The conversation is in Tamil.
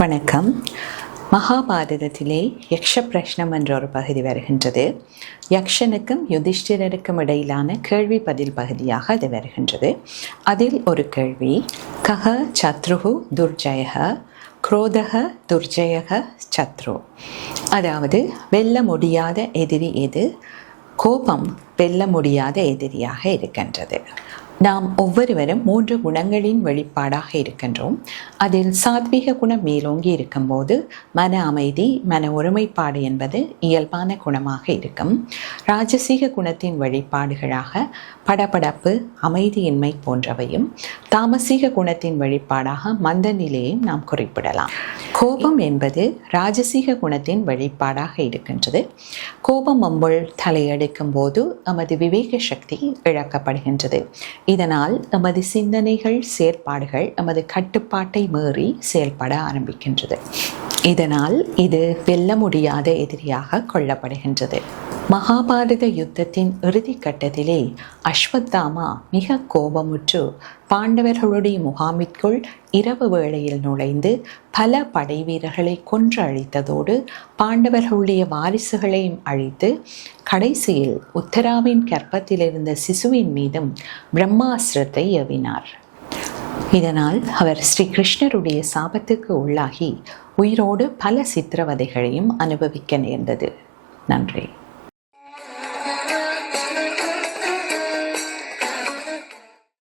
வணக்கம். மகாபாரதத்திலே யக்ஷ பிரஷ்னம் என்ற ஒரு பகுதி வருகின்றது. யக்ஷனுக்கும் யுதிஷ்டிரருக்கும் இடையிலான கேள்வி பதில் பகுதியாக அது வருகின்றது. அதில் ஒரு கேள்வி, கஹ சத்ருஹு துர்ஜயக குரோதக துர்ஜயக சத்ரு, அதாவது வெல்ல முடியாத எதிரி எது, கோபம் வெல்ல முடியாத எதிரியாக இருக்கின்றது. நாம் ஒவ்வொருவரும் 3 குணங்களின் வெளிப்பாடாக இருக்கின்றோம். அதில் சாத்வீக குணம் மேலோங்கி இருக்கும்போது மன அமைதி, மன ஒருமைப்பாடு என்பது இயல்பான குணமாக இருக்கும். ராஜசீக குணத்தின் வெளிப்பாடுகளாக படபடப்பு, அமைதியின்மை போன்றவையும், தாமசீக குணத்தின் வெளிப்பாடாக மந்த நிலையையும் நாம் குறிப்பிடலாம். கோபம் என்பது ராஜசீக குணத்தின் வெளிப்பாடாக இருக்கின்றது. கோபம் அம்புள் தலையெடுக்கும் போது நமது விவேக சக்தி இழக்கப்படுகின்றது. இதனால் நமது சிந்தனைகள், செயற்பாடுகள் நமது கட்டுப்பாட்டை மீறி செயல்பட ஆரம்பிக்கின்றது. இதனால் இது வெல்ல முடியாத எதிரியாக கொள்ளப்படுகின்றது. மகாபாரத யுத்தத்தின் இறுதி கட்டத்திலே அஸ்வத்தாமா மிக கோபமுற்று பாண்டவர்களுடைய முகாமிற்குள் இரவு வேளையில் நுழைந்து பல படை வீரர்களை கொன்று அழித்ததோடு பாண்டவர்களுடைய வாரிசுகளையும் அழித்து கடைசியில் உத்தராவின் கர்ப்பத்தில் இருந்த சிசுவின் மீதும் பிரம்மாஸ்திரத்தை ஏவினார். இதனால் அவர் ஸ்ரீ கிருஷ்ணருடைய சாபத்துக்கு உள்ளாகி உயிரோடு பல சித்திரவதைகளையும் அனுபவிக்க நேர்ந்தது. நன்றி.